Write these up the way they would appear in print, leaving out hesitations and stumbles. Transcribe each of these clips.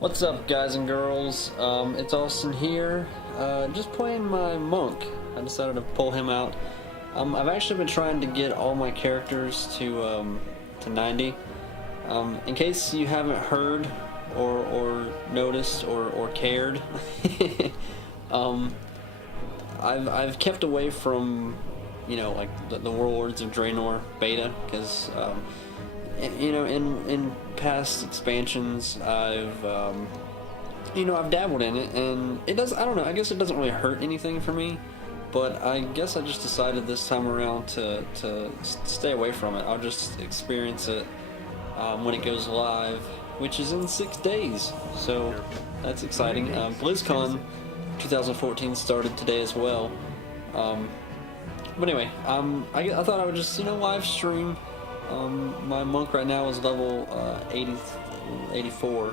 What's up, guys and girls? It's Austin here, just playing my monk. I decided to pull him out. I've actually been trying to get all my characters to 90. In case you haven't heard or noticed or cared, I've kept away from, like the Warlords of Draenor beta, because in past expansions I've dabbled in it, and it does, I don't know, I guess it doesn't really hurt anything for me, but I guess I just decided this time around to stay away from it. I'll just experience it when it goes live, which is in 6 days, so that's exciting. Blizzcon 2014 started today as well, but anyway, I thought I would just live stream. My monk right now is level 84,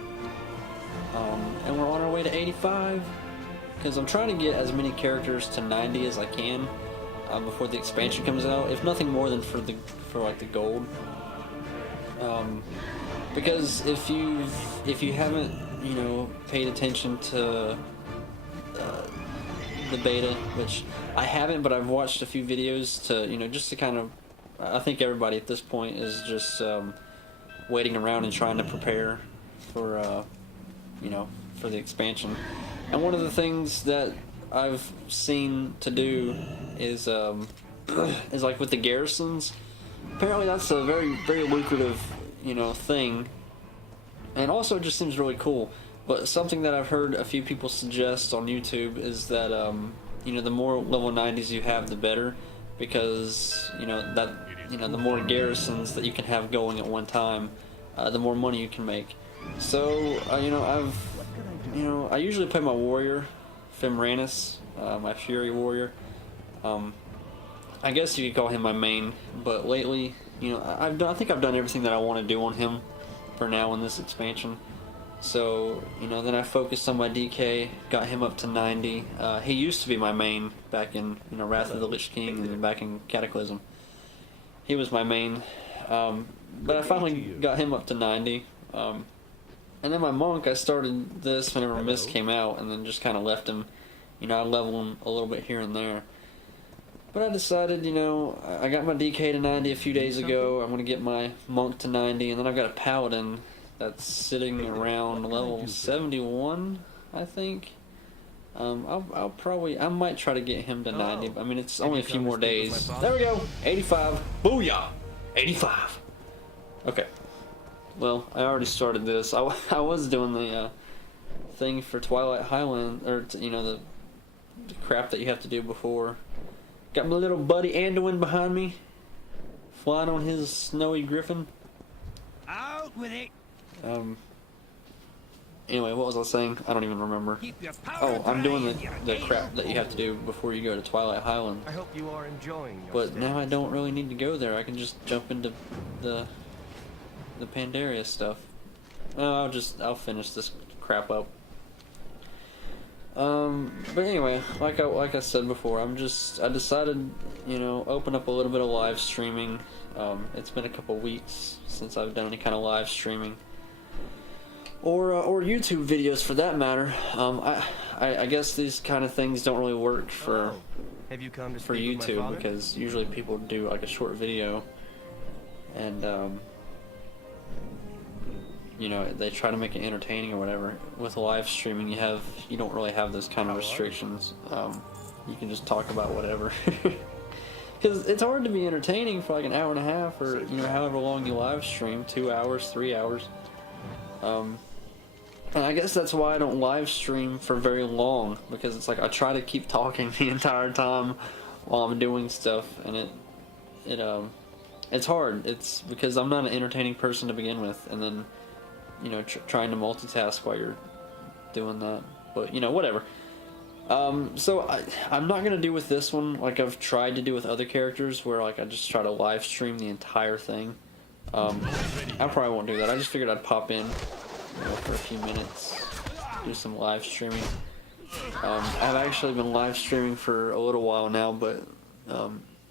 and we're on our way to 85, because I'm trying to get as many characters to 90 as I can before the expansion comes out, if nothing more than for the gold. Because if you haven't paid attention to the beta, which I haven't, but I've watched a few videos to just to kind of, I think everybody at this point is just waiting around and trying to prepare for for the expansion. And one of the things that I've seen to do is is like with the garrisons. Apparently that's a very, very lucrative thing, and also it just seems really cool. But something that I've heard a few people suggest on YouTube is that the more level 90s you have, the better, because the more garrisons that you can have going at one time, the more money you can make. So I usually play my warrior, Fimranus, my fury warrior. I guess you could call him my main, but lately, I think I've done everything that I want to do on him for now in this expansion. So, then I focused on my DK, got him up to 90. He used to be my main back in, Wrath of the Lich King, and then back in Cataclysm. He was my main, but I finally got him up to 90. And then my monk, I started this whenever Mist came out, and then just kind of left him. I leveled him a little bit here and there. But I decided, I got my DK to 90 a few days ago. I'm going to get my monk to 90, and then I've got a paladin that's sitting around level 71, I think. I might try to get him to 90. I mean, it's only a few more days. There we go, 85. Booyah, 85. Okay. Well, I already started this. I was doing the thing for Twilight Highland, or the crap that you have to do before. Got my little buddy Anduin behind me, flying on his snowy griffin. Out with it. Anyway, what was I saying? I don't even remember. Oh, I'm doing the crap that you have to do before you go to Twilight Highland. I hope you are enjoying your But stay. now I don't really need to go there. I can just jump into the Pandaria stuff. I'll finish this crap up. But anyway, like I said before, I decided, open up a little bit of live streaming. It's been a couple weeks since I've done any kind of live streaming, or YouTube videos for that matter. I guess these kind of things don't really work for Have you come to for speak with my YouTube, father? because usually people do like a short video, and they try to make it entertaining or whatever. With live streaming, you don't really have those kind of restrictions. You can just talk about whatever. Because it's hard to be entertaining for like an hour and a half, or however long you live stream, 2 hours, 3 hours. And I guess that's why I don't live stream for very long, because it's like I try to keep talking the entire time while I'm doing stuff, and it's hard. It's because I'm not an entertaining person to begin with, and then trying to multitask while you're doing that. But whatever. So I'm not gonna do with this one like I've tried to do with other characters, where like I just try to live stream the entire thing. I probably won't do that. I just figured I'd pop in for a few minutes, do some live streaming. I've actually been live streaming for a little while now, but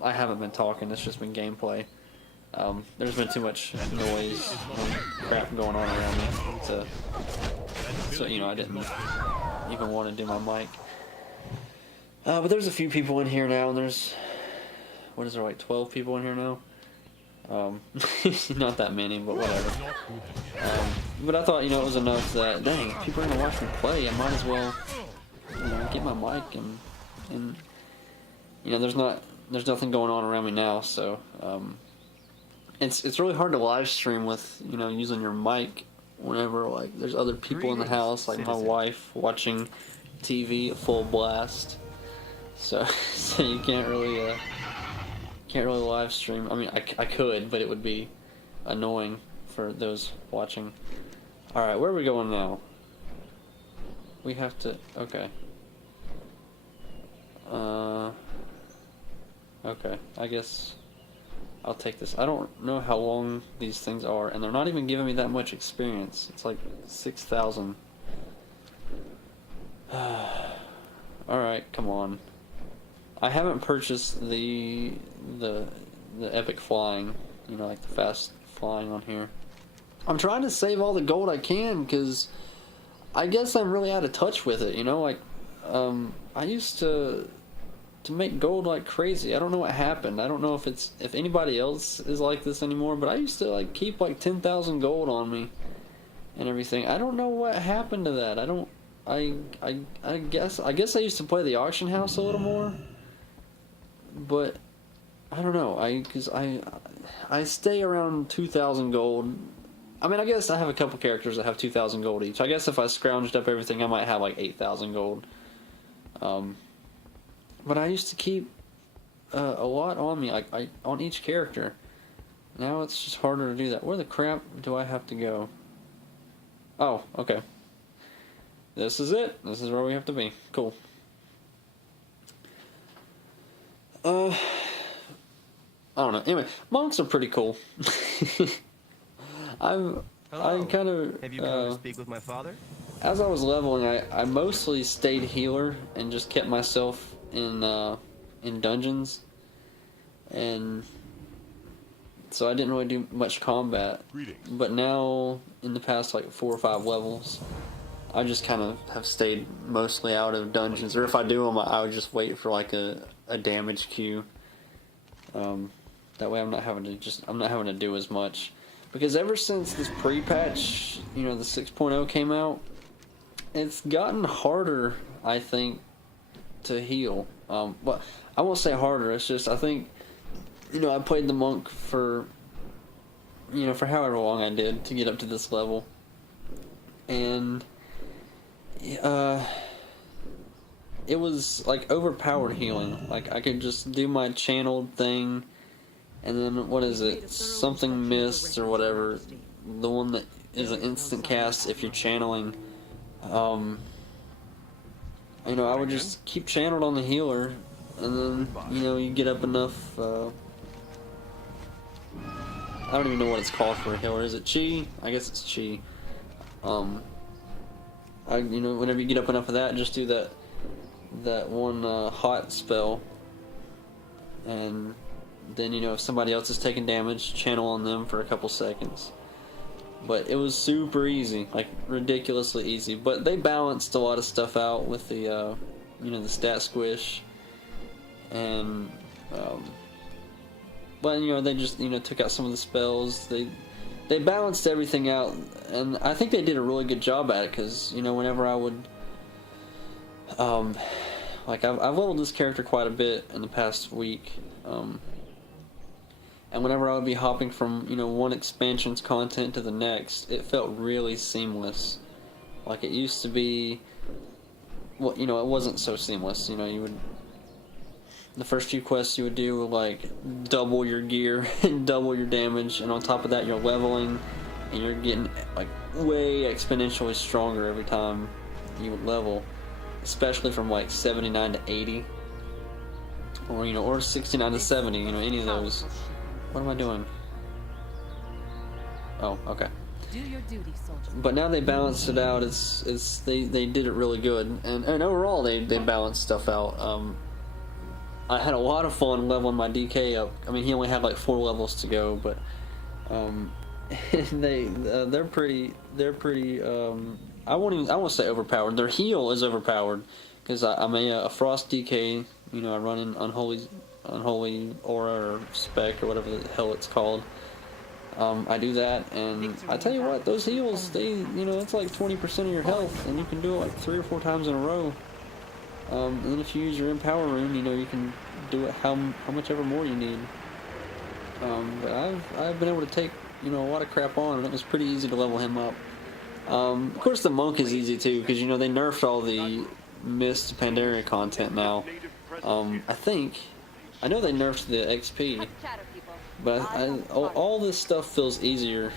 I haven't been talking. It's just been gameplay. There's been too much noise and crap going on around me to That's what, you know, I didn't even want to do my mic. But there's a few people in here now, and there's, what is there, like 12 people in here now? Not that many, but whatever. But I thought, you know, it was enough that, dang, people are gonna watch me play. I might as well, you know, get my mic and you know, there's nothing going on around me now, so it's really hard to live stream with, you know, using your mic whenever like there's other people in the house, like my wife watching TV at full blast. So you can't really live stream. I mean, I could, but it would be annoying for those watching. All right, where are we going now? We have to. Okay. Okay. I guess I'll take this. I don't know how long these things are, and they're not even giving me that much experience. It's like 6,000. All right, come on. I haven't purchased the epic flying, you know, like the fast flying on here. I'm trying to save all the gold I can because I guess I'm really out of touch with it, you know, like I used to make gold like crazy. I don't know what happened. I don't know if anybody else is like this anymore, but I used to like keep like 10,000 gold on me and everything. I don't know what happened to that. I guess I used to play the auction house a little more. But I don't know, because I stay around 2,000 gold. I mean, I guess I have a couple characters that have 2,000 gold each. I guess if I scrounged up everything, I might have like 8,000 gold. But I used to keep a lot on me, like on each character. Now it's just harder to do that. Where the crap do I have to go? Oh, okay. This is it. This is where we have to be. Cool. I don't know. Anyway, monks are pretty cool. I'm kind of. Have you come to speak with my father? As I was leveling, I mostly stayed healer and just kept myself in dungeons, and so I didn't really do much combat. But now, in the past like 4 or 5 levels, I just kind of have stayed mostly out of dungeons, or if I do them, I would just wait for like a damage queue. That way I'm not having to do as much, because ever since this pre-patch, you know, the 6.0 came out, it's gotten harder, I think, to heal. But I won't say harder. It's just, I think, you know, I played the monk for, you know, for however long I did to get up to this level, and it was like overpowered healing. Like I could just do my channeled thing, and then what is it? Something mist or whatever. The one that is an instant cast if you're channeling. You know, I would just keep channeled on the healer, and then, you know, you get up enough. I don't even know what it's called for a healer. Is it chi? I guess it's chi. You know, whenever you get up enough of that, just do that one hot spell, and then, you know, if somebody else is taking damage, channel on them for a couple seconds. But it was super easy, like ridiculously easy. But they balanced a lot of stuff out with the you know, the stat squish, and but, you know, they just, you know, took out some of the spells. They balanced everything out, and I think they did a really good job at it, because, you know, whenever I would like I've leveled this character quite a bit in the past week, and whenever I would be hopping from, you know, one expansion's content to the next, it felt really seamless. Like it used to be, well, you know, it wasn't so seamless. You know, the first few quests you would do were like double your gear and double your damage, and on top of that you're leveling, and you're getting like way exponentially stronger every time you would level, especially from like 79 to 80, or, you know, or 69 to 70, you know, any of those. What am I doing? Oh, okay. Do your duty, soldier. But now they balanced it out. They did it really good, and overall they balanced stuff out. I had a lot of fun leveling my DK up. I mean, he only had like 4 levels to go, but they're pretty I won't say overpowered. Their heal is overpowered because I'm a frost DK. You know, I run in unholy aura or spec or whatever the hell it's called. I do that, and I tell you what, those heals, it's like 20% of your health, and you can do it like 3 or 4 times in a row. And then if you use your Empower rune, you can do it how much ever more you need. But I've been able to take a lot of crap on, and it was pretty easy to level him up. Of course, the monk is easy too, because they nerfed all the Mist Pandaria content now. I know they nerfed the XP, but all this stuff feels easier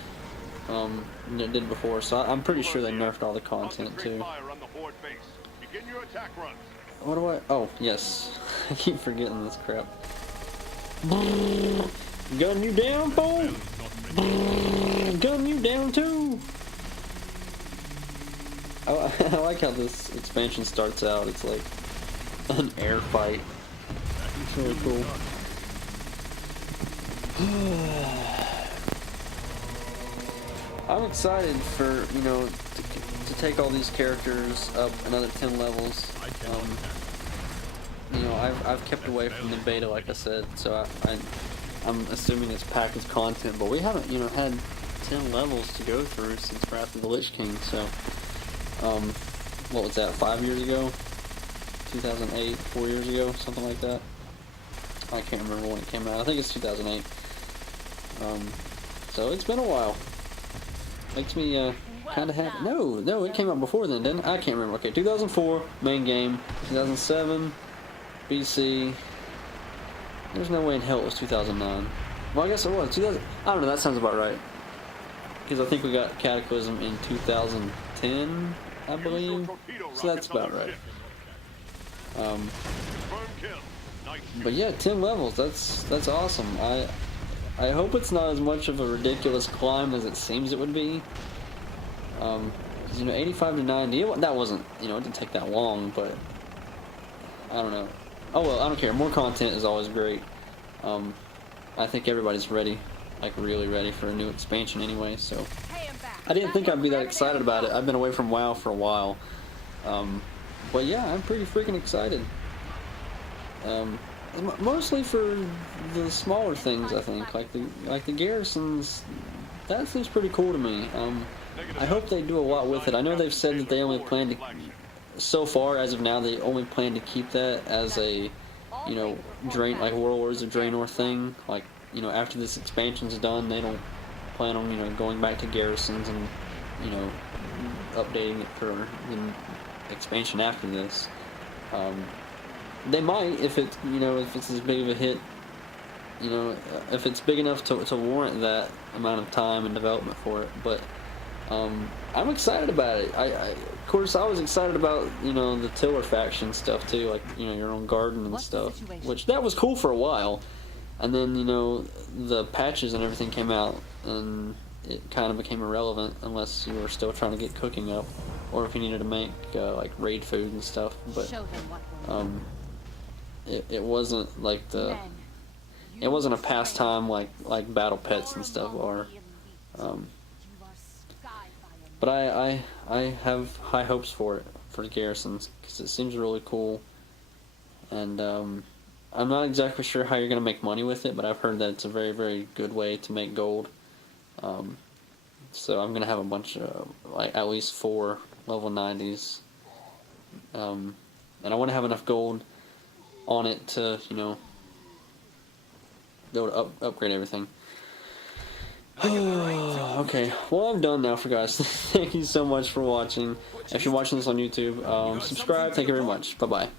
than it did before. So I'm pretty sure they nerfed all the content too. What do I? Oh yes, I keep forgetting this crap. Gun you down, fool! Gun you down too! I like how this expansion starts out. It's like an air fight. It's really cool. I'm excited for to take all these characters up another 10 levels. I've kept away from the beta, like I said, so I'm assuming it's packaged content, but we haven't had 10 levels to go through since Wrath of the Lich King. So what was that, 5 years ago? 2008, 4 years ago, something like that. I can't remember when it came out. I think it's 2008. So it's been a while. Makes me kind of happy. No, it came out before then, didn't it? I can't remember. Okay, 2004 main game, 2007 BC. There's no way in hell it was 2009. Well, I guess it was 2000. I don't know. That sounds about right. Because I think we got Cataclysm in 2010, I believe. So that's about right. But yeah, 10 levels. That's awesome. I hope it's not as much of a ridiculous climb as it seems it would be. Because 85 to 90, that wasn't, it didn't take that long, but I don't know. Oh well, I don't care. More content is always great. I think everybody's ready, like really ready for a new expansion anyway. So I didn't think I'd be that excited about it. I've been away from WoW for a while, but yeah, I'm pretty freaking excited. Mostly for the smaller things, I think, like the garrisons. That seems pretty cool to me. I hope they do a lot with it. I know they've said that they only plan to, so far as of now, they only plan to keep that as a, like Warlords of Draenor thing. Like, after this expansion's done, they don't plan on, going back to garrisons and, updating it for the expansion after this. They might, if it's as big of a hit, if it's big enough to warrant that amount of time and development for it. But I'm excited about it. Of course, I was excited about the Tiller faction stuff too, like your own garden and stuff, which that was cool for a while, and then the patches and everything came out, and it kind of became irrelevant unless you were still trying to get cooking up, or if you needed to make like raid food and stuff. But it wasn't like it wasn't a pastime like battle pets and stuff are. But I have high hopes for it, for the garrisons, because it seems really cool. And I'm not exactly sure how you're going to make money with it, but I've heard that it's a very, very good way to make gold. So I'm going to have a bunch of, like, at least 4 level 90s. And I want to have enough gold on it to, be able to upgrade everything. Okay, well, I'm done now for guys. Thank you so much for watching. If you're watching this on YouTube, subscribe. Thank you very much. Bye-bye.